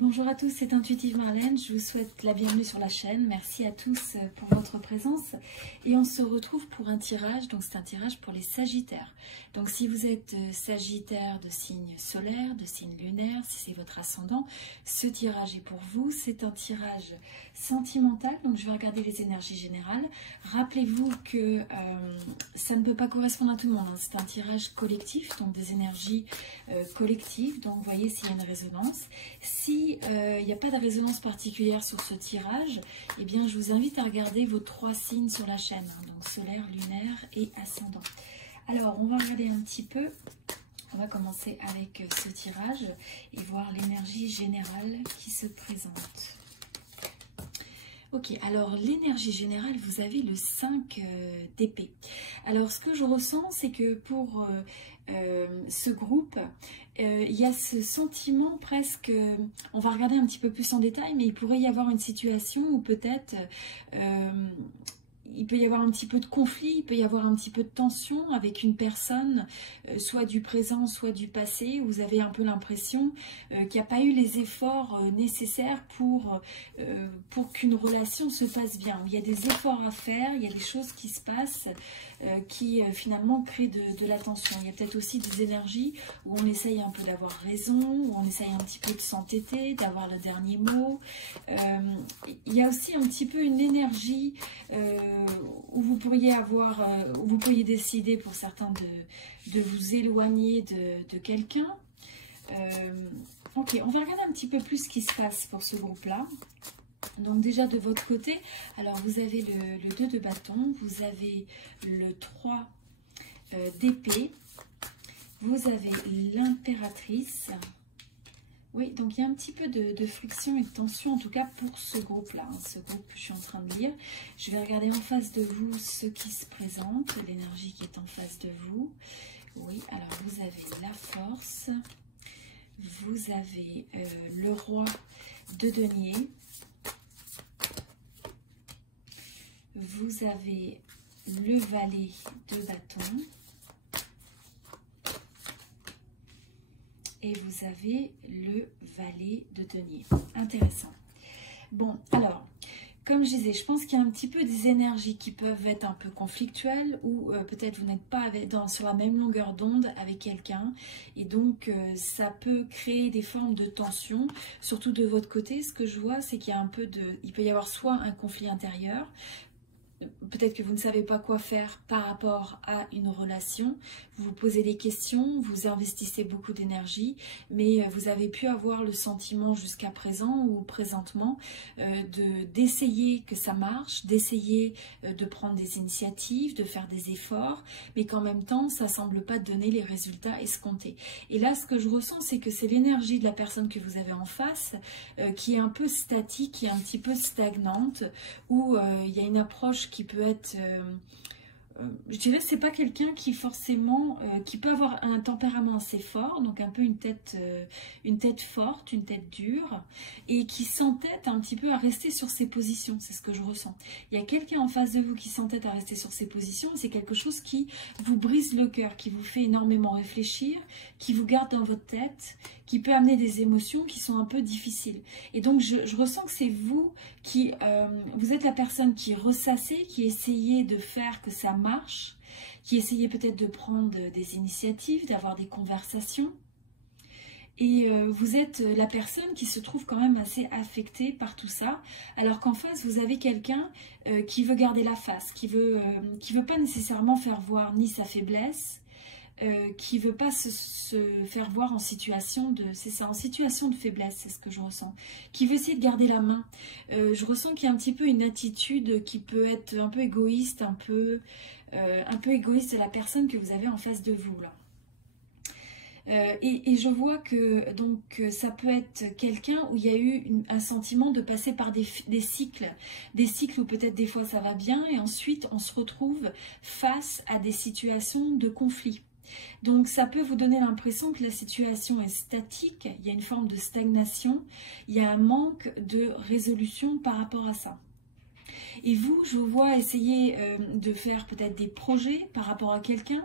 Bonjour à tous, c'est Intuitive Marlène, je vous souhaite la bienvenue sur la chaîne, merci à tous pour votre présence et on se retrouve pour un tirage, donc c'est un tirage pour les Sagittaires. Donc si vous êtes Sagittaire de signe solaire, de signe lunaire, si c'est votre ascendant, ce tirage est pour vous, c'est un tirage sentimental, donc je vais regarder les énergies générales. Rappelez-vous que ça ne peut pas correspondre à tout le monde, hein. C'est un tirage collectif, donc des énergies collectives, donc vous voyez s'il y a une résonance. Si il n'y a pas de résonance particulière sur ce tirage, eh bien je vous invite à regarder vos 3 signes sur la chaîne, hein, donc solaire, lunaire et ascendant. Alors on va regarder un petit peu, on va commencer avec ce tirage et voir l'énergie générale qui se présente. Ok, alors l'énergie générale, vous avez le 5 d'épée. Alors ce que je ressens, c'est que pour ce groupe, il y a ce sentiment presque, on va regarder un petit peu plus en détail, mais il pourrait y avoir une situation où peut-être il peut y avoir un petit peu de conflit, il peut y avoir un petit peu de tension avec une personne, soit du présent, soit du passé. Vous avez un peu l'impression qu'il n'y a pas eu les efforts nécessaires pour qu'une relation se passe bien. Il y a des efforts à faire, il y a des choses qui se passent qui finalement créent de la tension. Il y a peut-être aussi des énergies où on essaye un peu d'avoir raison, où on essaye un petit peu de s'entêter, d'avoir le dernier mot. Il y a aussi un petit peu une énergie où vous pourriez avoir, où vous pourriez décider pour certains de vous éloigner de quelqu'un. Ok, on va regarder un petit peu plus ce qui se passe pour ce groupe-là. Donc déjà de votre côté, alors vous avez le 2 de bâton, vous avez le 3 d'épée, vous avez l'impératrice. Oui, donc il y a un petit peu de friction et de tension, en tout cas pour ce groupe-là, hein, ce groupe que je suis en train de lire. Je vais regarder en face de vous ce qui se présente, l'énergie qui est en face de vous. Oui, alors vous avez la force, vous avez le roi de denier, vous avez le valet de bâton, et vous avez le valet de denier. Intéressant. Bon, alors, comme je disais, je pense qu'il y a un petit peu des énergies qui peuvent être un peu conflictuelles ou peut-être vous n'êtes pas sur la même longueur d'onde avec quelqu'un et donc ça peut créer des formes de tension, surtout de votre côté. Ce que je vois, c'est qu'il y a un peu il peut y avoir soit un conflit intérieur, peut-être que vous ne savez pas quoi faire par rapport à une relation, vous vous posez des questions, vous investissez beaucoup d'énergie, mais vous avez pu avoir le sentiment jusqu'à présent ou présentement d'essayer que ça marche, d'essayer de prendre des initiatives, de faire des efforts, mais qu'en même temps, ça ne semble pas donner les résultats escomptés. Et là, ce que je ressens, c'est que c'est l'énergie de la personne que vous avez en face qui est un peu statique, qui est un petit peu stagnante, où il y a une approche qui peut être, je dirais, c'est pas quelqu'un qui forcément, qui peut avoir un tempérament assez fort, donc un peu une tête forte, une tête dure, et qui s'entête un petit peu à rester sur ses positions, c'est ce que je ressens. Il y a quelqu'un en face de vous qui s'entête à rester sur ses positions, c'est quelque chose qui vous brise le cœur, qui vous fait énormément réfléchir, qui vous garde dans votre tête, qui peut amener des émotions qui sont un peu difficiles. Et donc je ressens que c'est vous qui, vous êtes la personne qui ressassez, qui essayez de faire que ça marche, qui essayez peut-être de prendre des initiatives, d'avoir des conversations. Et vous êtes la personne qui se trouve quand même assez affectée par tout ça, alors qu'en face vous avez quelqu'un qui veut garder la face, qui veut pas nécessairement faire voir ni sa faiblesse, qui veut pas se faire voir en situation de, c'est ça, en situation de faiblesse, c'est ce que je ressens, qui veut essayer de garder la main. Je ressens qu'il y a un petit peu une attitude qui peut être un peu égoïste, un peu égoïste de la personne que vous avez en face de vous là. Et je vois que donc ça peut être quelqu'un où il y a eu un sentiment de passer par des cycles où peut-être des fois ça va bien et ensuite on se retrouve face à des situations de conflit. Donc ça peut vous donner l'impression que la situation est statique, il y a une forme de stagnation, il y a un manque de résolution par rapport à ça. Et vous, je vous vois essayer de faire peut-être des projets par rapport à quelqu'un,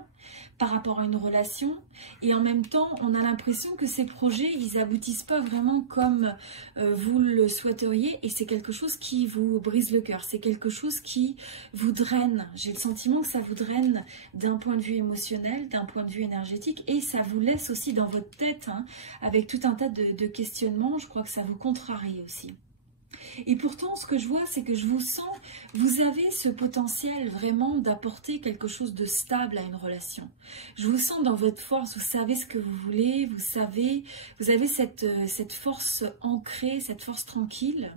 par rapport à une relation, et en même temps, on a l'impression que ces projets, ils aboutissent pas vraiment comme vous le souhaiteriez, et c'est quelque chose qui vous brise le cœur, c'est quelque chose qui vous draine. J'ai le sentiment que ça vous draine d'un point de vue émotionnel, d'un point de vue énergétique, et ça vous laisse aussi dans votre tête, hein, avec tout un tas de questionnements. Je crois que ça vous contrarie aussi. Et pourtant, ce que je vois, c'est que je vous sens, vous avez ce potentiel vraiment d'apporter quelque chose de stable à une relation. Je vous sens dans votre force, vous savez ce que vous voulez, vous avez cette force ancrée, cette force tranquille.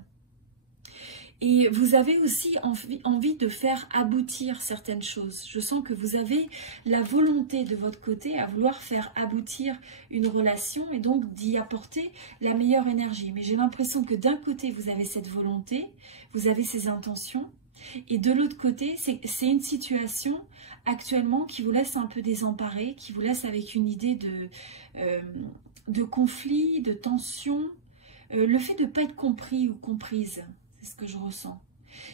Et vous avez aussi envie de faire aboutir certaines choses. Je sens que vous avez la volonté de votre côté à vouloir faire aboutir une relation et donc d'y apporter la meilleure énergie. Mais j'ai l'impression que d'un côté, vous avez cette volonté, vous avez ces intentions, et de l'autre côté, c'est une situation actuellement qui vous laisse un peu désemparé, qui vous laisse avec une idée de conflit, de tension, le fait de ne pas être compris ou comprise. C'est ce que je ressens.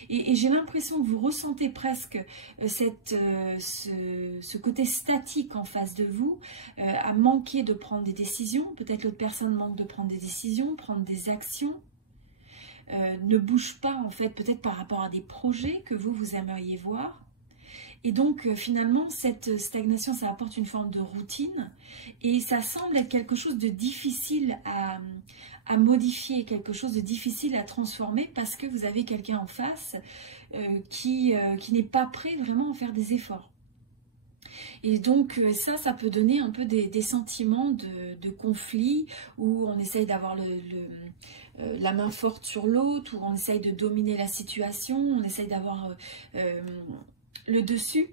Et j'ai l'impression que vous ressentez presque ce côté statique en face de vous, à manquer de prendre des décisions. Peut-être l'autre personne manque de prendre des décisions, prendre des actions, ne bouge pas en fait, peut-être par rapport à des projets que vous aimeriez voir. Et donc finalement, cette stagnation, ça apporte une forme de routine et ça semble être quelque chose de difficile à modifier, quelque chose de difficile à transformer parce que vous avez quelqu'un en face qui n'est pas prêt vraiment à faire des efforts. Et donc ça peut donner un peu des sentiments de conflit où on essaye d'avoir la main forte sur l'autre, où on essaye de dominer la situation, on essaye d'avoir le dessus.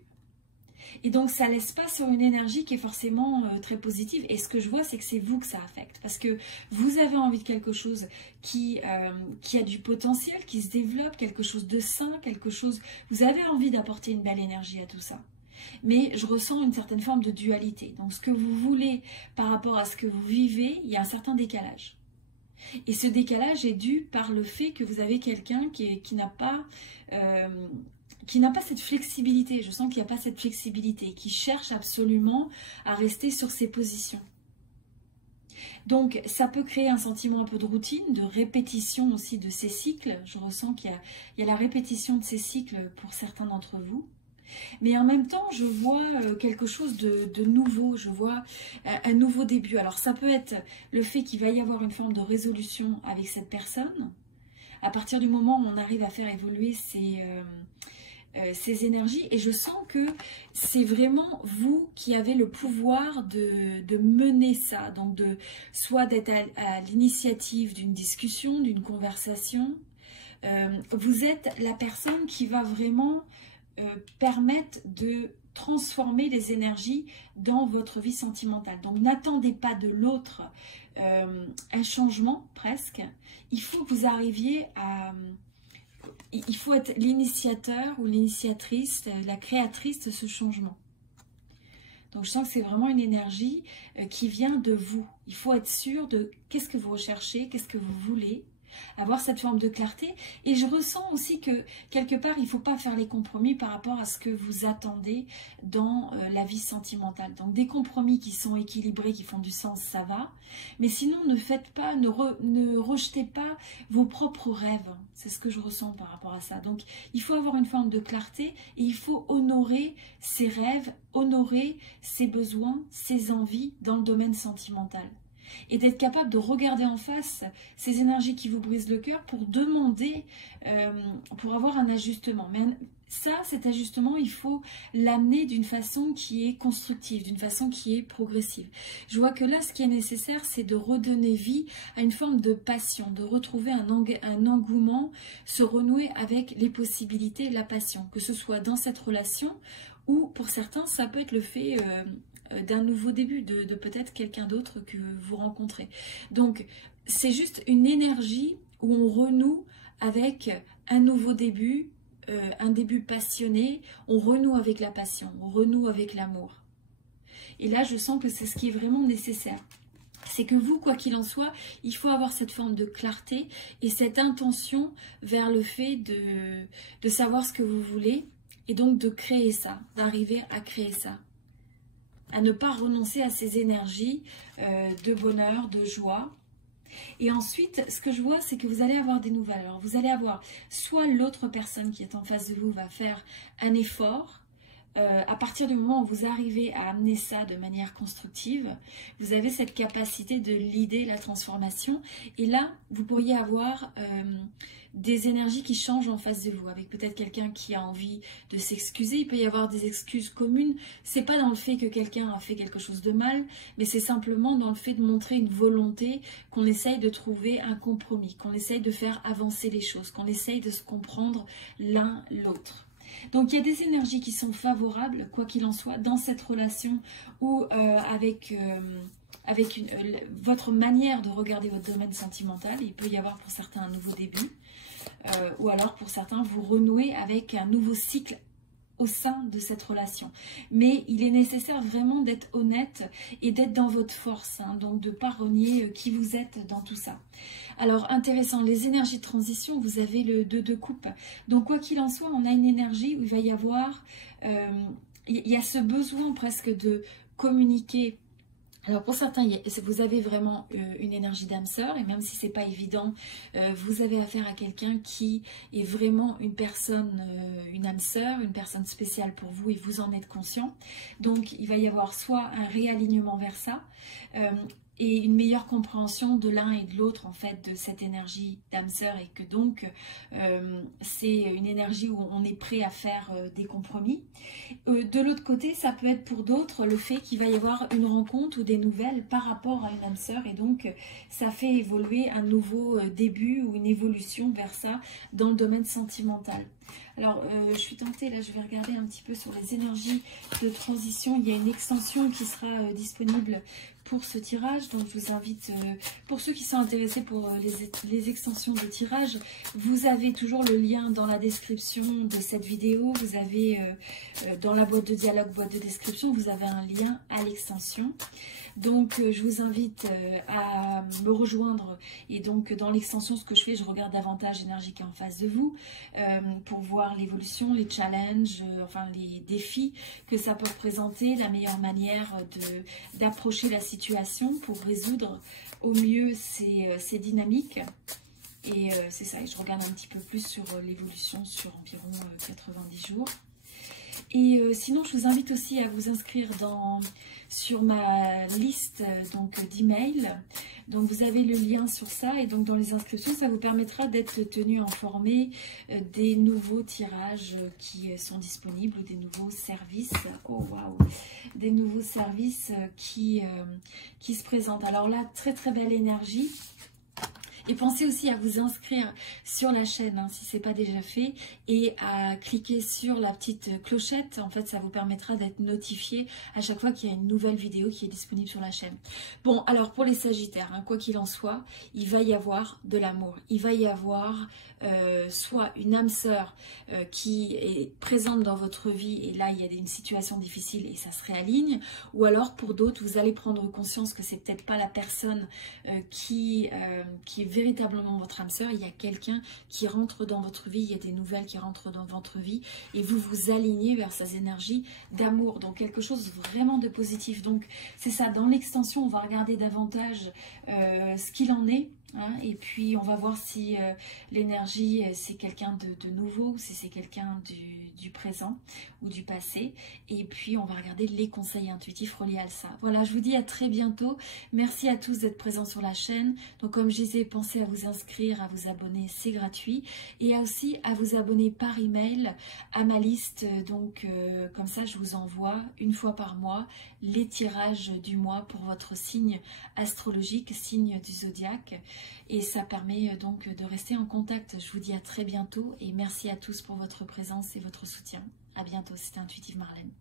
Et donc ça laisse pas sur une énergie qui est forcément très positive. Et ce que je vois, c'est que c'est vous que ça affecte. Parce que vous avez envie de quelque chose qui a du potentiel, qui se développe, quelque chose de sain, quelque chose... Vous avez envie d'apporter une belle énergie à tout ça. Mais je ressens une certaine forme de dualité. Donc ce que vous voulez par rapport à ce que vous vivez, il y a un certain décalage. Et ce décalage est dû par le fait que vous avez quelqu'un qui n'a pas cette flexibilité. Je sens qu'il n'y a pas cette flexibilité, qui cherche absolument à rester sur ses positions. Donc ça peut créer un sentiment un peu de routine, de répétition aussi de ces cycles. Je ressens qu'il y a la répétition de ces cycles pour certains d'entre vous. Mais en même temps, je vois quelque chose de nouveau, je vois un nouveau début. Alors ça peut être le fait qu'il va y avoir une forme de résolution avec cette personne. À partir du moment où on arrive à faire évoluer ces énergies. Et je sens que c'est vraiment vous qui avez le pouvoir de mener ça. Donc soit d'être à l'initiative d'une discussion, d'une conversation. Vous êtes la personne qui va vraiment... permettent de transformer les énergies dans votre vie sentimentale. Donc n'attendez pas de l'autre un changement presque. Il faut que vous arriviez à... Il faut être l'initiateur ou l'initiatrice, la créatrice de ce changement. Donc je sens que c'est vraiment une énergie qui vient de vous. Il faut être sûr de qu'est-ce que vous recherchez, qu'est-ce que vous voulez. Avoir cette forme de clarté. Et je ressens aussi que quelque part il ne faut pas faire les compromis par rapport à ce que vous attendez dans la vie sentimentale. Donc des compromis qui sont équilibrés, qui font du sens, ça va, mais sinon ne faites pas, ne rejetez pas vos propres rêves. C'est ce que je ressens par rapport à ça. Donc il faut avoir une forme de clarté et il faut honorer ses rêves, honorer ses besoins, ses envies dans le domaine sentimental. Et d'être capable de regarder en face ces énergies qui vous brisent le cœur pour demander, pour avoir un ajustement. Mais ça, cet ajustement, il faut l'amener d'une façon qui est constructive, d'une façon qui est progressive. Je vois que là, ce qui est nécessaire, c'est de redonner vie à une forme de passion, de retrouver un engouement, se renouer avec les possibilités, la passion, que ce soit dans cette relation ou pour certains, ça peut être le fait... d'un nouveau début, de peut-être quelqu'un d'autre que vous rencontrez. Donc, c'est juste une énergie où on renoue avec un nouveau début, un début passionné, on renoue avec la passion, on renoue avec l'amour. Et là, je sens que c'est ce qui est vraiment nécessaire. c'est que vous, quoi qu'il en soit, il faut avoir cette forme de clarté et cette intention vers le fait de savoir ce que vous voulez et donc de créer ça, d'arriver à créer ça. À ne pas renoncer à ces énergies de bonheur, de joie. Et ensuite, ce que je vois, c'est que vous allez avoir des nouvelles. Alors, vous allez avoir soit l'autre personne qui est en face de vous va faire un effort. À partir du moment où vous arrivez à amener ça de manière constructive, vous avez cette capacité de leader la transformation. Et là, vous pourriez avoir des énergies qui changent en face de vous, avec peut-être quelqu'un qui a envie de s'excuser. Il peut y avoir des excuses communes. C'est pas dans le fait que quelqu'un a fait quelque chose de mal, mais c'est simplement dans le fait de montrer une volonté, qu'on essaye de trouver un compromis, qu'on essaye de faire avancer les choses, qu'on essaye de se comprendre l'un l'autre. Donc il y a des énergies qui sont favorables, quoi qu'il en soit, dans cette relation ou avec votre manière de regarder votre domaine sentimental. Il peut y avoir pour certains un nouveau début, ou alors pour certains vous renouez avec un nouveau cycle au sein de cette relation. Mais il est nécessaire vraiment d'être honnête et d'être dans votre force, hein, donc de ne pas renier qui vous êtes dans tout ça. Alors intéressant, les énergies de transition, vous avez le 2 de coupe. Donc quoi qu'il en soit, on a une énergie où il va y avoir, il y a ce besoin presque de communiquer. Alors pour certains, vous avez vraiment une énergie d'âme sœur, et même si c'est pas évident, vous avez affaire à quelqu'un qui est vraiment une personne, une âme sœur, une personne spéciale pour vous, et vous en êtes conscient. Donc il va y avoir soit un réalignement vers ça, et une meilleure compréhension de l'un et de l'autre en fait de cette énergie d'âme sœur, et que donc c'est une énergie où on est prêt à faire des compromis. De l'autre côté, ça peut être pour d'autres le fait qu'il va y avoir une rencontre ou des nouvelles par rapport à une âme sœur, et donc ça fait évoluer un nouveau début ou une évolution vers ça dans le domaine sentimental. Alors, je suis tentée, là, je vais regarder un petit peu sur les énergies de transition. Il y a une extension qui sera disponible pour ce tirage. Donc, je vous invite, pour ceux qui sont intéressés pour les extensions de tirage, vous avez toujours le lien dans la description de cette vidéo. Vous avez, dans la boîte de dialogue, boîte de description, vous avez un lien à l'extension. Donc, je vous invite à me rejoindre. Et donc, dans l'extension, ce que je fais, je regarde davantage l'énergie qui est en face de vous pour voir l'évolution, les challenges, enfin les défis que ça peut représenter, la meilleure manière d'approcher la situation pour résoudre au mieux ces dynamiques. Et c'est ça, et je regarde un petit peu plus sur l'évolution sur environ 90 jours. Et sinon, je vous invite aussi à vous inscrire sur ma liste d'emails. Donc, vous avez le lien sur ça. Et donc, dans les inscriptions, ça vous permettra d'être tenu informé des nouveaux tirages qui sont disponibles ou des nouveaux services. Oh, waouh! Des nouveaux services qui se présentent. Alors là, très, très belle énergie. Et pensez aussi à vous inscrire sur la chaîne, hein, si ce n'est pas déjà fait, et à cliquer sur la petite clochette. En fait, ça vous permettra d'être notifié à chaque fois qu'il y a une nouvelle vidéo qui est disponible sur la chaîne. Bon, alors pour les Sagittaires, hein, quoi qu'il en soit, il va y avoir de l'amour. Il va y avoir soit une âme sœur qui est présente dans votre vie, et là, il y a une situation difficile et ça se réaligne. Ou alors, pour d'autres, vous allez prendre conscience que c'est peut-être pas la personne qui est véritablement votre âme sœur. Il y a quelqu'un qui rentre dans votre vie, il y a des nouvelles qui rentrent dans votre vie, et vous vous alignez vers ces énergies d'amour, donc quelque chose vraiment de positif. Donc c'est ça, dans l'extension, on va regarder davantage ce qu'il en est. Hein, et puis on va voir si l'énergie c'est quelqu'un de nouveau, si c'est quelqu'un du présent ou du passé, et puis on va regarder les conseils intuitifs reliés à ça. Voilà, je vous dis à très bientôt. Merci à tous d'être présents sur la chaîne. Donc comme je disais, pensez à vous inscrire, à vous abonner, c'est gratuit, et aussi à vous abonner par email à ma liste. Donc comme ça je vous envoie une fois par mois les tirages du mois pour votre signe astrologique, signe du zodiaque. Et ça permet donc de rester en contact. Je vous dis à très bientôt et merci à tous pour votre présence et votre soutien. À bientôt, c'était Intuitive Marlène.